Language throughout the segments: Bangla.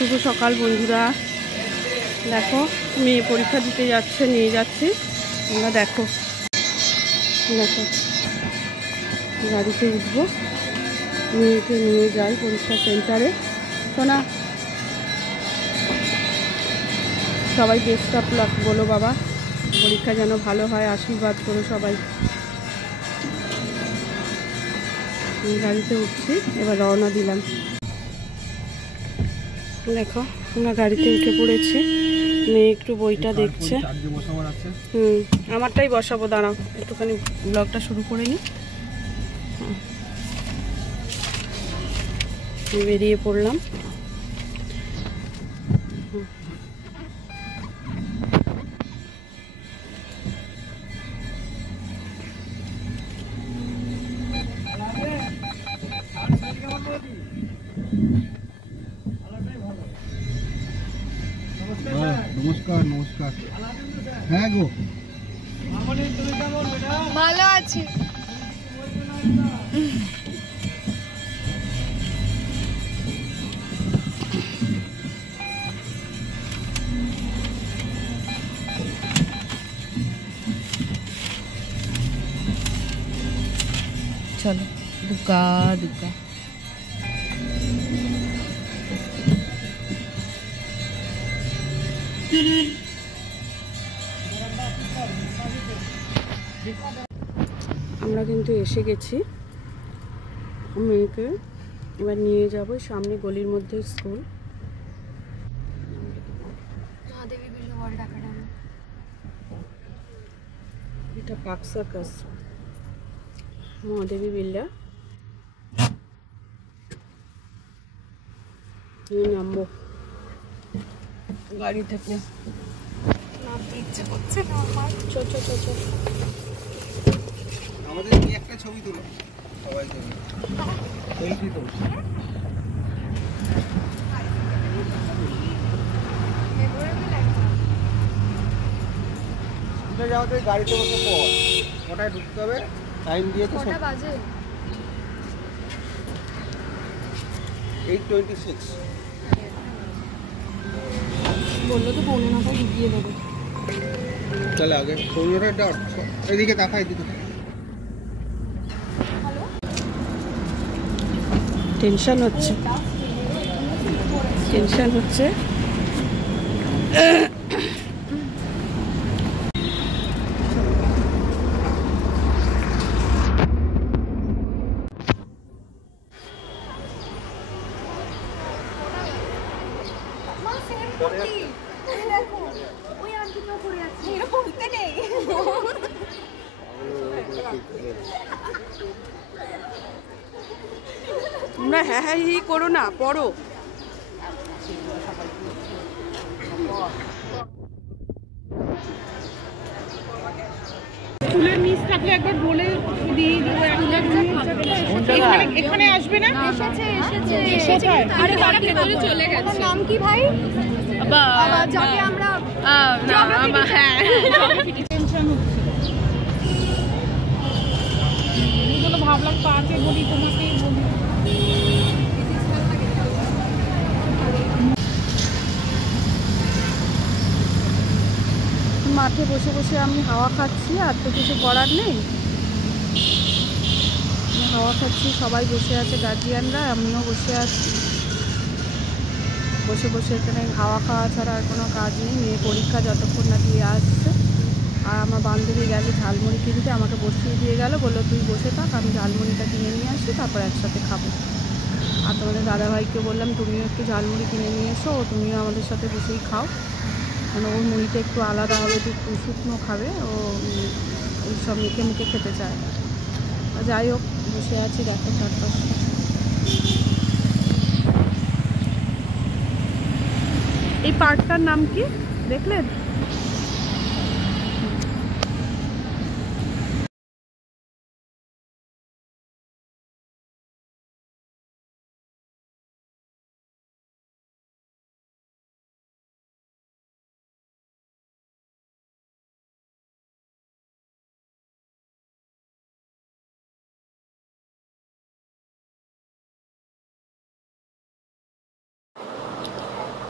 শুভ সকাল বন্ধুরা। দেখো মেয়ে পরীক্ষা দিতে যাচ্ছে, নিয়ে যাচ্ছি আমরা। দেখো দেখো গাড়িতে উঠবো, মেয়েকে নিয়ে যাই পরীক্ষা সেন্টারে। শোনা, সবাই বেস্ট অফ লাক বলো বাবা, পরীক্ষা যেন ভালো হয়, আশীর্বাদ করো সবাই। গাড়িতে উঠছি, এবার রওনা দিলাম। দেখো আমরা গাড়িতে উঠে পড়েছি, মেয়ে একটু বইটা দেখছে। আমারটাই বসাবো, দাঁড়াও একটুখানি ব্লগটা শুরু করে নিই। বেরিয়ে পড়লাম। নমস্কার নমস্কার। হ্যাঁ গো, ভালো আছি। চলো দুকা দুকা। আমরা কিন্তু এসে গেছি। মেয়েকে এবার নিয়ে যাবো, সামনে গলির মধ্যে স্কুল। এটা পার্ক সার্কাস, মহাদেবী বিল্ডার। নামবো গাড়ি থেকে, ইচ্ছে করছে না আমার। চল চল চল চল। আমাদের কি একটা ছবি তুলো সবাই জন্য, সেলফি তো। স্কুলে যাওয়াতে গাড়িতে বসে পর কটায় ঢুকতে হবে, টাইম দিয়েছে। কটা বাজে? 8:26 বললো তো 9:45 ঢুকিয়ে দেবে। চলে আগে 15টা ডট। এদিকে তাকাই, এদিকে টেনশন হচ্ছে, টেনশন হচ্ছে। তোমরা হ্যাঁ হ্যাঁ হি করো না, পড়ো। স্কুলের মিস থাকলে একবার বলে দিয়ে দেবো। এখানে আসবে না? এসেছে। আরে তারা ভেতরে চলে গেছে। নাম কি ভাই? যাকে আমরা হ্যাঁ টেনশন হচ্ছে, এই জন্য ভাবলাম পার্কে বলি, তোমাকেই বলি। মাঠে বসে বসে আমি হাওয়া খাচ্ছি, আর তো কিছু করার নেই। হাওয়া খাচ্ছি, সবাই বসে আছে, গার্জিয়ানরা, আমিও বসে আছি। বসে বসে এখানে হাওয়া খাওয়া ছাড়া আর কোনো কাজ নেই। মেয়ে পরীক্ষা যতক্ষণ না দিয়ে আসছে। আর আমার বান্ধবী গেলে ঝালমুড়ি কিনতে, আমাকে বসিয়ে দিয়ে গেল, বললো তুই বসে থাক, আমি ঝালমুড়িটা কিনে নিয়ে আসি, তারপর একসাথে খাবো। আর তোমাদের দাদাভাইকে বললাম তুমিও একটু ঝালমুড়ি কিনে নিয়ে এসো, তুমিও আমাদের সাথে বসেই খাও, কারণ ওর মুড়িটা একটু আলাদা হবে, একটু শুকনো খাবে, ও এইসব মেখে মুখে খেতে চায় না। যাই হোক, বসে আছি, দেখো চারপাশটা। এই পার্কটার নাম কি দেখলেন?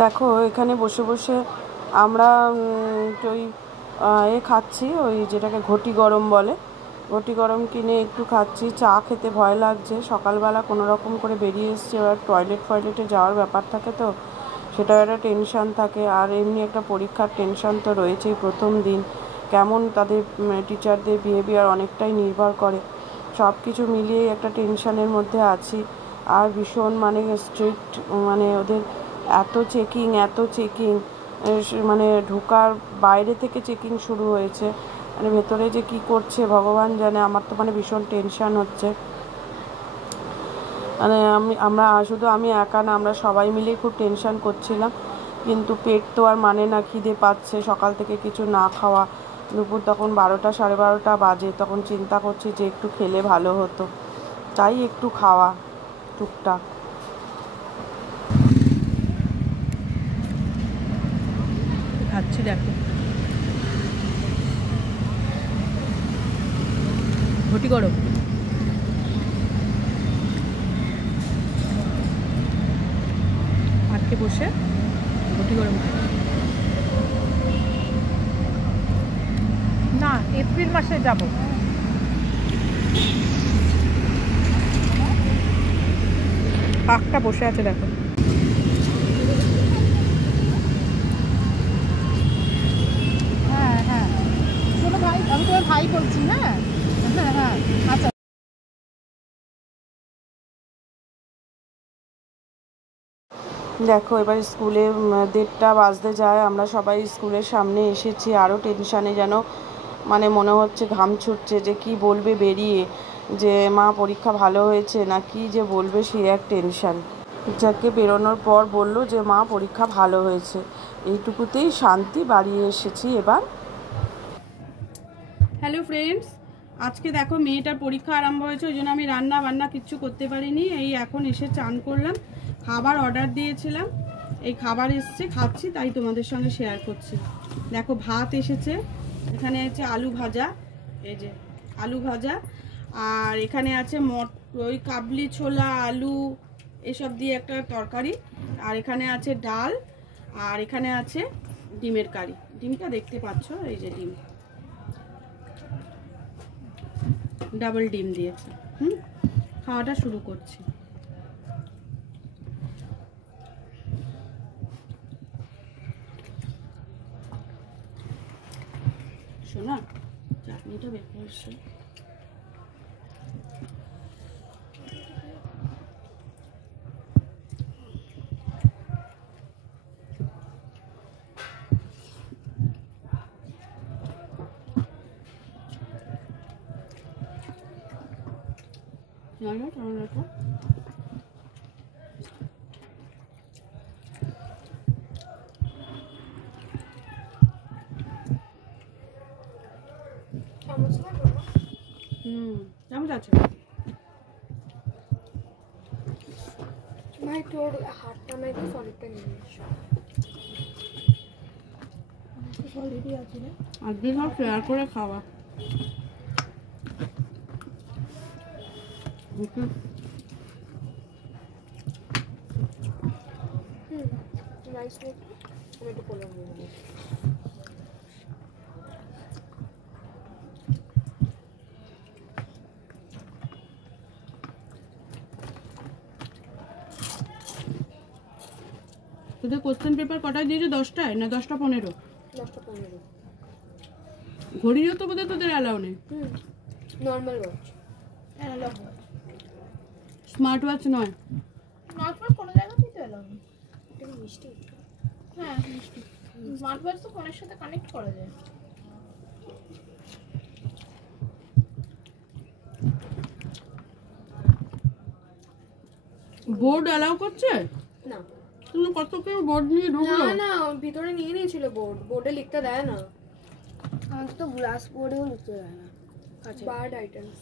দেখো এখানে বসে বসে আমরা ওই খাচ্ছি, ওই যেটাকে ঘটি গরম বলে, ঘটি গরম কিনে একটু খাচ্ছি। চা খেতে ভয় লাগছে, সকালবেলা কোনো রকম করে বেরিয়ে এসছি, এবার টয়লেটে যাওয়ার ব্যাপার থাকে, তো সেটাও একটা টেনশান থাকে। আর এমনি একটা পরীক্ষার টেনশান তো রয়েছেই, প্রথম দিন কেমন তাদের টিচারদের বিহেভিয়ার অনেকটাই নির্ভর করে। সব কিছু মিলিয়েই একটা টেনশানের মধ্যে আছি। আর ভীষণ মানে স্ট্রিক্ট, মানে ওদের এত চেকিং, মানে ঢোকার বাইরে থেকে চেকিং শুরু হয়েছে, মানে ভেতরে যে কি করছে ভগবান জানে। আমার তো মানে ভীষণ টেনশান হচ্ছে। মানে আমি একা না, আমরা সবাই মিলেই খুব টেনশান করছিলাম। কিন্তু পেট তো আর মানে না, খিদে পাচ্ছে সকাল থেকে কিছু না খাওয়া, দুপুর তখন 12টা 12:30 বাজে, তখন চিন্তা করছি যে একটু খেলে ভালো হতো, তাই একটু খাওয়া টুকটাক। খাচ্ছি দেখো, ঘটি গরম। পার্কে বসে ঘটি গরম না, এপ্রিল মাসে যাব। কাকটা বসে আছে দেখো। হ্যাঁ হ্যাঁ, শোনো ভাই, আমি তোমার ভাই বলছি। হ্যাঁ হ্যাঁ হ্যাঁ, আচ্ছা। দেখো এবার স্কুলে 1:30 বাজতে যায়, আমরা সবাই স্কুলের সামনে এসেছি। আরও টেনশানে যেন, মানে মনে হচ্ছে ঘাম ছুটছে, যে কি বলবে বেরিয়ে, যে মা পরীক্ষা ভালো হয়েছে না কি যে বলবে, সেই এক টেনশান। যাকে বেরোনোর পর বলল যে মা পরীক্ষা ভালো হয়েছে, এইটুকুতেই শান্তি, বাড়িয়ে এসেছি এবার। হ্যালো ফ্রেন্ডস, আজকে দেখো মেয়েটার পরীক্ষা আরম্ভ হয়েছে, ওই জন্য আমি রান্না বান্না কিচ্ছু করতে পারিনি। এই এখন এসে চান করলাম, খাবার অর্ডার দিয়েছিলাম, এই খাবার এসছে, খাচ্ছি, তাই তোমাদের সঙ্গে শেয়ার করছি। দেখো ভাত এসেছে, এখানে আছে আলু ভাজা, এই যে আলু ভাজা, আর এখানে আছে ওই কাবলি ছোলা আলু এসব দিয়ে একটা তরকারি, আর এখানে আছে ডাল, আর এখানে আছে ডিমের কারি। ডিমটা দেখতে পাচ্ছ, এই যে ডিম, ডাবল ডিম দিয়েছে। খাওয়াটা শুরু করছি। শোনা, চাটনিটা বের করছে। টমেটোটা চামচ আছে ভাই, তোর হাতটা নাকি সলিডটা নিয়ে এসো। সলিডই আছে না, আজকে সব শেয়ার করে খাওয়া। রাইস নেই, আমি একটু পোলাও নিয়ে নেবো। তোদের কোশ্চেন পেপার কটায় দিয়েছে? 10টায় না 10টা 15? 10টা 15। ঘড়িও তো বোধহয় তোদের অ্যালাউ নেই। Normal watch, analog watch, smart watch নয়। স্মার্ট ওয়াচ কোনো জায়গাতেই তো এলাম। এটা কি মিষ্টি? হ্যাঁ মিষ্টি। স্মার্ট ওয়াচ তো ফোনের সাথে কানেক্ট করা যায়। বোর্ড অ্যালাউ করছে না কিন্তু কত কেউ বোর্ড নিয়ে ঢুকলো। না, ভিতরে নিয়ে নিয়েছিল বোর্ডে লিখতে দেয় না। আমাদের তো গ্লাস বোর্ডেও লিখতে দেয় না। আচ্ছা, বার্ড আইটেমস।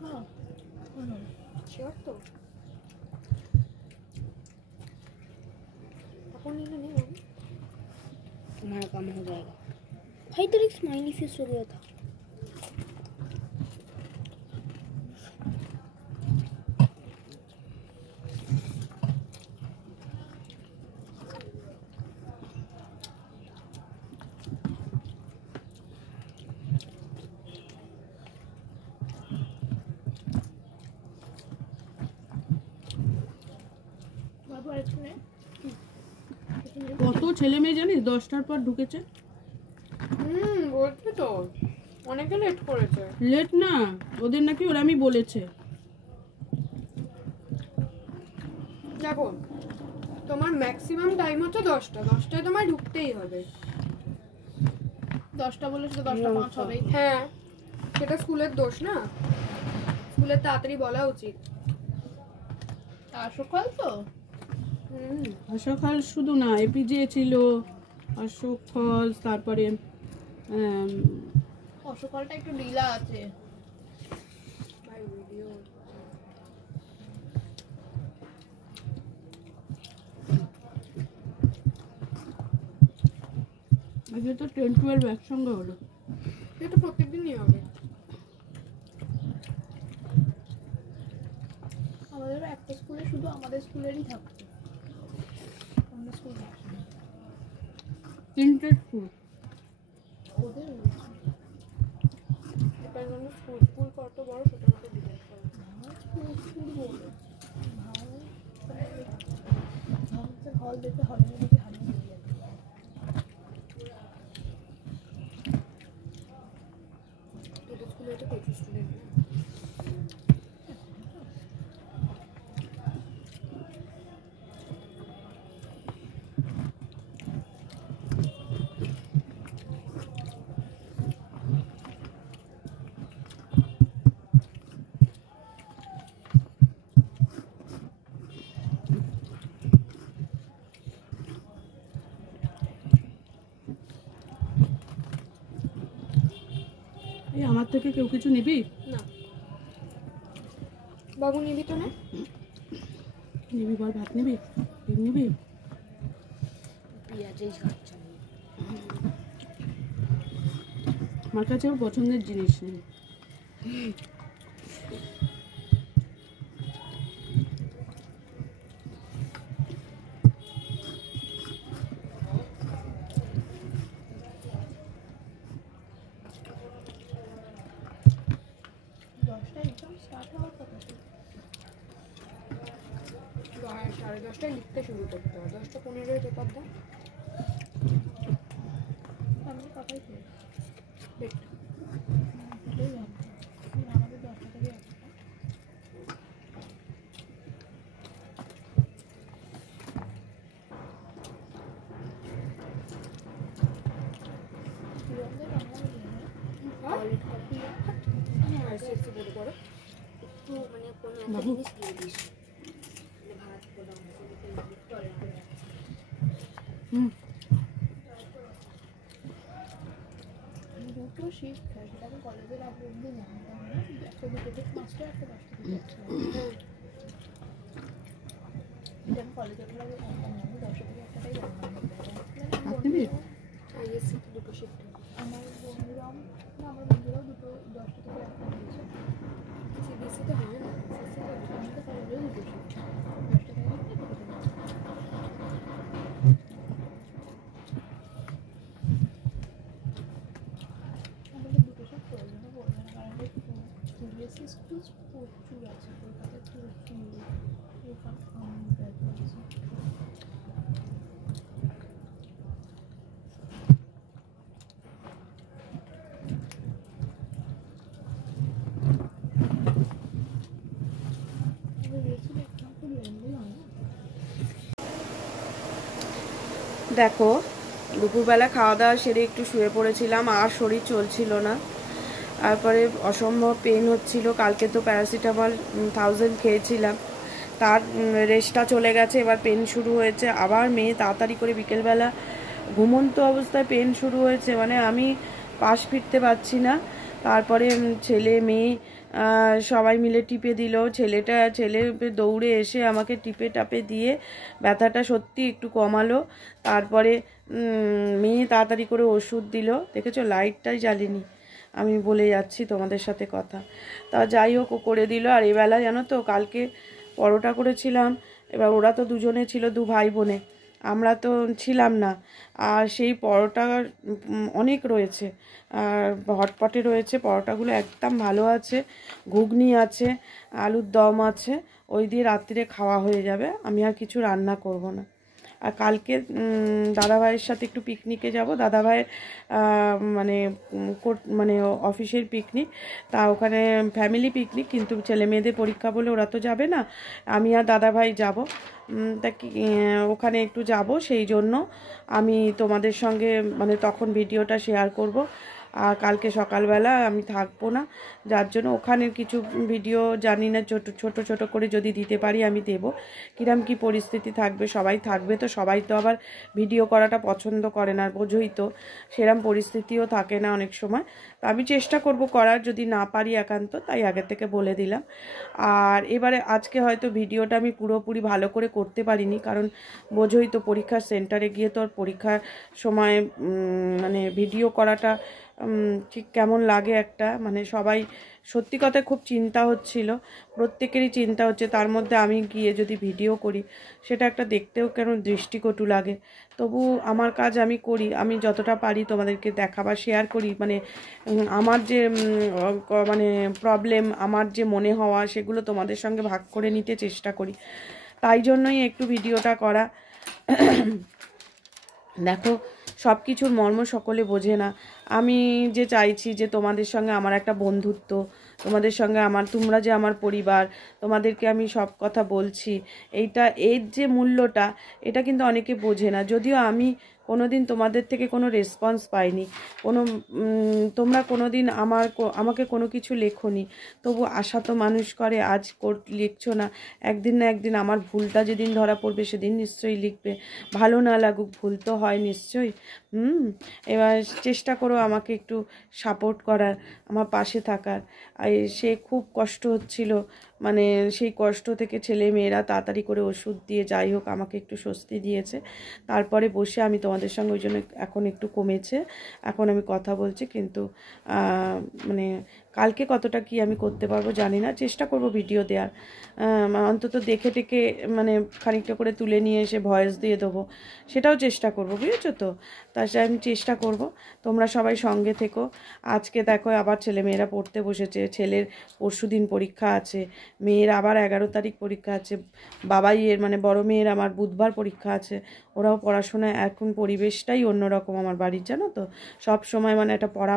হ্যাঁ শিওর তো? अपन नहीं होगा, हमारा काम हो जाएगा। भाई तो एक स्माइली फेस हो गया था। কত ছেলে মেয়ে জানিস 10টার পর ঢুকেছে। বলছি তো অনেকে লেট করেছে। লেট না, ওদের নাকি ওরামই বলেছে। দেখো তোমার ম্যাক্সিমাম টাইম হচ্ছে 10টায় তোমায় ঢুকতেই হবে। 10টা বলে শুধু 10:05 হবে। হ্যাঁ, সেটা স্কুলের দোষ না, স্কুলের তাড়াতাড়ি বলা উচিত। আর সকাল তো সকাল শুধু না, এপিজে ছিল, অশোক ফলস, তারপরে সকালটা একটু ঢিলা আছে। ভাই ভিডিও আজকে তো 10-12 একসঙ্গে হলো। এটা প্রত্যেকদিনই হবে। আমাদের একটা স্কুলে শুধু আমাদের স্কুলেরই থাকতো, অন্য স্কুল থাকতো না। 3টে স্কুল ওদের ডিপেন্ড অন স্কুল কত বড় সেটার উপর ডিপেন্ড করে। স্কুল বলে হল দেখে হলের মধ্যে হারিয়ে দিয়ে যাবে। দুটো স্কুলে তো প্রচুর স্টুডেন্ট। এই আমার থেকে কেউ কিছু নিবি? না বাবু নিবি তো না? নিবি বল, ভাত নিবি? ডিম নিবি? পেঁয়াজেই খাচ্ছে। আমার কাছে ওর পছন্দের জিনিস নেই। সাড়ে 10টায় লিখতে শুরু করতে হবে। 10:15 পেপার দাও। আমি কথাই শুনি দেখতে আমাদের 10টা থেকে আছে। আইসিএসসি বোর্ডে পড়ো। একটু মানে কোনো একটা জিনিস দিয়ে দিস, মানে ভাত পোলাও দুটো শিফট হয়, সেটা আমি কলেজের আগে অব্দি জানতাম না। একটা 2টো থেকে 5টা, একটা 10টা থেকে 1টা। এটা আমি কলেজের আগে জানতাম না, আমি 10টা থেকে 1টাই জানতাম। আইএসসি দুটো শিফট। আমার বন্ধুরাও দুটো 10টা থেকে 1টা হয়েছে। সিবিএসসিতে হয় না, আমি তো কলেজেও দুটো শিফট, 10টা থেকে 1টা, 2টো থেকে 1টা। আমাদের দুটো সব প্রয়োজনও পড়বে না, কারণ সিবিএসসি স্কুল প্রচুর আছে কলকাতায়, প্রচুর দেখো দুপুরবেলা খাওয়া দাওয়া সেরে একটু শুয়ে পড়েছিলাম, আর শরীর চলছিল না। তারপরে অসম্ভব পেন হচ্ছিল। কালকে তো প্যারাসিটামল 1000 খেয়েছিলাম, তার রেস্টটা চলে গেছে, এবার পেন শুরু হয়েছে। আবার মেয়ে তাড়াতাড়ি করে বিকেলবেলা ঘুমন্ত অবস্থায় পেন শুরু হয়েছে, মানে আমি পাশ ফিরতে পারছি না। তারপরে ছেলে মেয়ে সবাই মিলে টিপে দিল। ছেলে দৌড়ে এসে আমাকে টিপে টাপে দিয়ে ব্যথাটা সত্যি একটু কমালো। তারপরে মেয়ে তাড়াতাড়ি করে ওষুধ দিল। দেখেছো লাইটটাই জ্বালিনি, আমি বলে যাচ্ছি তোমাদের সাথে কথা। তা যাই হোক ও করে দিল। আর এবেলা জানো তো কালকে পরোটা করেছিলাম, এবার ওরা তো দুজনে ছিল, 2 ভাই বোনে, আমরা তো ছিলাম না। আর সেই পরোটা অনেক রয়েছে, আর হটপটে রয়েছে, পরোটাগুলো একদম ভালো আছে, ঘুগনি আছে, আলুর দম আছে, ওই দিয়ে রাত্রিরে খাওয়া হয়ে যাবে, আমি আর কিছু রান্না করব না। আর কালকে দাদাভাইয়ের সাথে একটু পিকনিকে যাব, দাদাভাইয়ের মানে মানে অফিসের পিকনিক, তা ওখানে ফ্যামিলি পিকনিক, কিন্তু ছেলে মেয়েদের পরীক্ষা বলে ওরা তো যাবে না, আমি আর দাদাভাই যাব। তা ওখানে একটু যাব, সেই জন্য আমি তোমাদের সঙ্গে মানে তখন ভিডিওটা শেয়ার করব। আর কালকে সকালবেলা আমি থাকবো না, যার জন্য ওখানের কিছু ভিডিও জানি না ছোট করে যদি দিতে পারি আমি দেব। কিরম কি পরিস্থিতি থাকবে, সবাই থাকবে তো, সবাই তো আবার ভিডিও করাটা পছন্দ করে না, বোঝোই তো, সেরম পরিস্থিতিও থাকে না অনেক সময়। তো আমি চেষ্টা করব করার, যদি না পারি একান্ত, তাই আগে থেকে বলে দিলাম। আর এবারে আজকে হয়তো ভিডিওটা আমি পুরোপুরি ভালো করে করতে পারিনি, কারণ বোঝোই তো পরীক্ষার সেন্টারে গিয়ে তো আর পরীক্ষার সময় মানে ভিডিও করাটা ঠিক কেমন লাগে একটা, মানে সবাই সত্যি কথা খুব চিন্তা হচ্ছিল, প্রত্যেকেরই চিন্তা হচ্ছে, তার মধ্যে আমি গিয়ে যদি ভিডিও করি সেটা একটা দেখতেও কেন দৃষ্টিকটু লাগে। তবু আমার কাজ আমি করি, আমি যতটা পারি তোমাদেরকে দেখাবার শেয়ার করি, মানে আমার যে মানে প্রবলেম, আমার যে মনে হওয়া, সেগুলো তোমাদের সঙ্গে ভাগ করে নিতে চেষ্টা করি, তাই জন্যই একটু ভিডিওটা করা। দেখো, সব কিছুর মর্ম সকলে বোঝে না। আমি যে চাইছি যে তোমাদের সঙ্গে আমার একটা বন্ধুত্ব, তোমাদের সঙ্গে তোমরা যে আমার পরিবার, তোমাদেরকে আমি সব কথা বলছি, এর যে মূল্যটা, এটা কিন্তু অনেকে বোঝে না। যদিও আমি কোনোদিন তোমাদের থেকে কোনো রেসপন্স পাইনি, তোমরা কোনোদিন আমাকে কোনো কিছু লেখোনি, তবু আশা তো মানুষ করে, আজ লিখছো না, একদিন না একদিন আমার ভুলটা যেদিন ধরা পড়বে সেদিন নিশ্চয়ই লিখবে। ভালো না লাগুক, ভুল তো হয় নিশ্চয়ই। এবার চেষ্টা করো আমাকে একটু সাপোর্ট করার, আমার পাশে থাকার। সে খুব কষ্ট হচ্ছিল, মানে সেই কষ্ট থেকে ছেলে মেয়েরা তাড়াতাড়ি করে ওষুধ দিয়ে যাই হোক আমাকে একটু স্বস্তি দিয়েছে। তারপরে বসে আমি তোমাদের সঙ্গে, ওই জন্য এখন একটু কমেছে, এখন আমি কথা বলছি। কিন্তু মানে কালকে কতটা কি আমি করতে পারবো জানি না, চেষ্টা করব ভিডিও দেওয়ার, অন্তত দেখে টেকে মানে খানিকটা করে তুলে নিয়ে এসে ভয়েস দিয়ে দেবো, সেটাও চেষ্টা করব, বুঝেছো তো। তাছাড়া আমি চেষ্টা করব, তোমরা সবাই সঙ্গে থেকো। আজকে দেখো আবার ছেলে মেয়েরা পড়তে বসেছে, ছেলের পরশুদিন পরীক্ষা আছে, মেয়ের আবার 11 তারিখ পরীক্ষা আছে, বাবাইয়ের মানে বড় মেয়ের আমার বুধবার পরীক্ষা আছে। ওরাও পড়াশোনায়, এখন পরিবেশটাই অন্যরকম আমার বাড়ির, জানো তো, সব সময় মানে একটা পড়া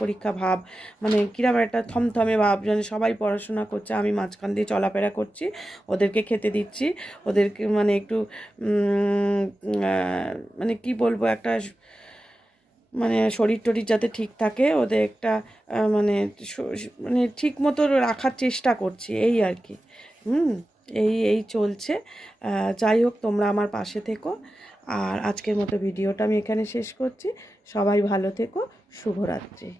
পরীক্ষা ভাব, মানে কিরম একটা থমথমে ভাব, যেন সবাই পড়াশোনা করছে, আমি মাঝখান দিয়ে চলাফেরা করছি, ওদেরকে খেতে দিচ্ছি, ওদেরকে মানে একটু মানে কি বলবো, একটা মানে শরীর টরীর যাতে ঠিক থাকে, ওদের একটা মানে মানে ঠিক মতো রাখার চেষ্টা করছি, এই আর কি। এই চলছে। যাই হোক, তোমরা আমার পাশে থেকো। আর আজকের মতো ভিডিওটা আমি এখানে শেষ করছি। সবাই ভালো থেকো, শুভরাত্রি।